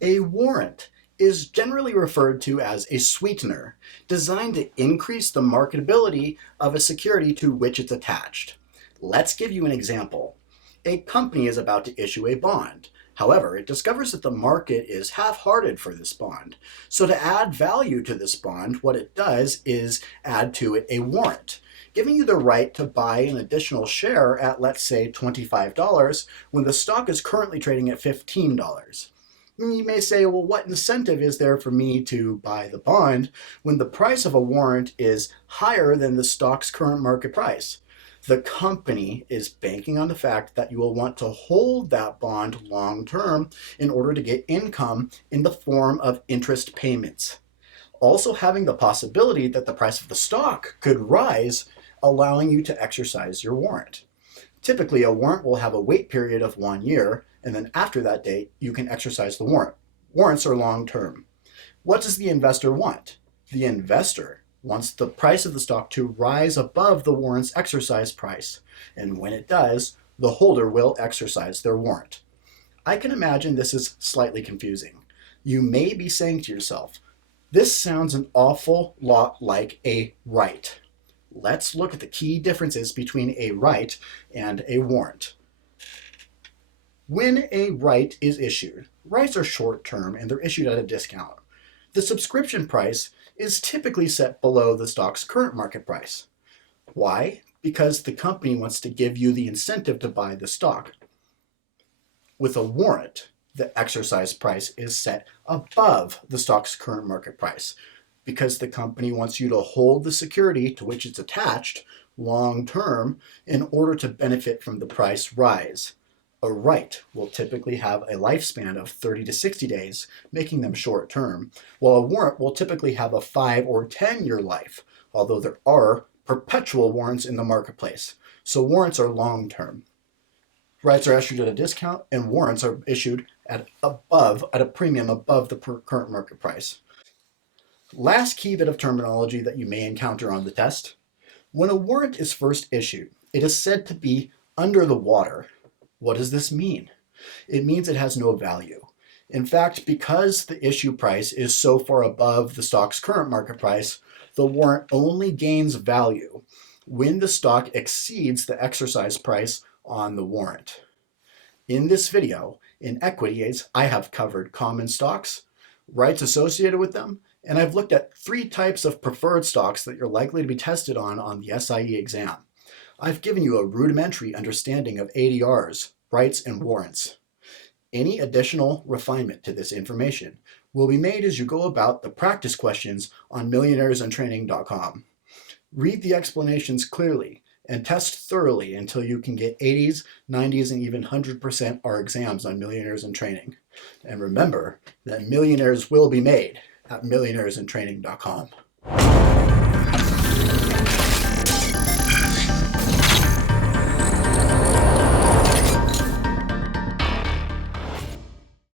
A warrant is generally referred to as a sweetener, designed to increase the marketability of a security to which it's attached. Let's give you an example. A company is about to issue a bond. However, it discovers that the market is half-hearted for this bond. So to add value to this bond, what it does is add to it a warrant, giving you the right to buy an additional share at, let's say, $25 when the stock is currently trading at $15. You may say, well, what incentive is there for me to buy the bond when the price of a warrant is higher than the stock's current market price? The company is banking on the fact that you will want to hold that bond long term in order to get income in the form of interest payments. Also having the possibility that the price of the stock could rise, allowing you to exercise your warrant. Typically, a warrant will have a wait period of 1 year, and then after that date, you can exercise the warrant. Warrants are long-term. What does the investor want? The investor wants the price of the stock to rise above the warrant's exercise price, and when it does, the holder will exercise their warrant. I can imagine this is slightly confusing. You may be saying to yourself, this sounds an awful lot like a right. Let's look at the key differences between a right and a warrant. When a right is issued, rights are short-term and they're issued at a discount. The subscription price is typically set below the stock's current market price. Why? Because the company wants to give you the incentive to buy the stock. With a warrant, the exercise price is set above the stock's current market price, because the company wants you to hold the security to which it's attached long term in order to benefit from the price rise. A right will typically have a lifespan of 30 to 60 days, making them short term, while a warrant will typically have a 5 or 10-year life, although there are perpetual warrants in the marketplace. So warrants are long term. Rights are issued at a discount and warrants are issued at a premium above the current market price. Last key bit of terminology that you may encounter on the test. When a warrant is first issued, it is said to be under the water. What does this mean? It means it has no value. In fact, because the issue price is so far above the stock's current market price, the warrant only gains value when the stock exceeds the exercise price on the warrant. In this video, in Equities, I have covered common stocks, rights associated with them, and I've looked at 3 types of preferred stocks that you're likely to be tested on the SIE exam. I've given you a rudimentary understanding of ADRs, rights and warrants. Any additional refinement to this information will be made as you go about the practice questions on millionairesintraining.com. Read the explanations clearly and test thoroughly until you can get 80s, 90s, and even 100% R exams on Millionaires in Training. And remember that millionaires will be made at millionairesintraining.com.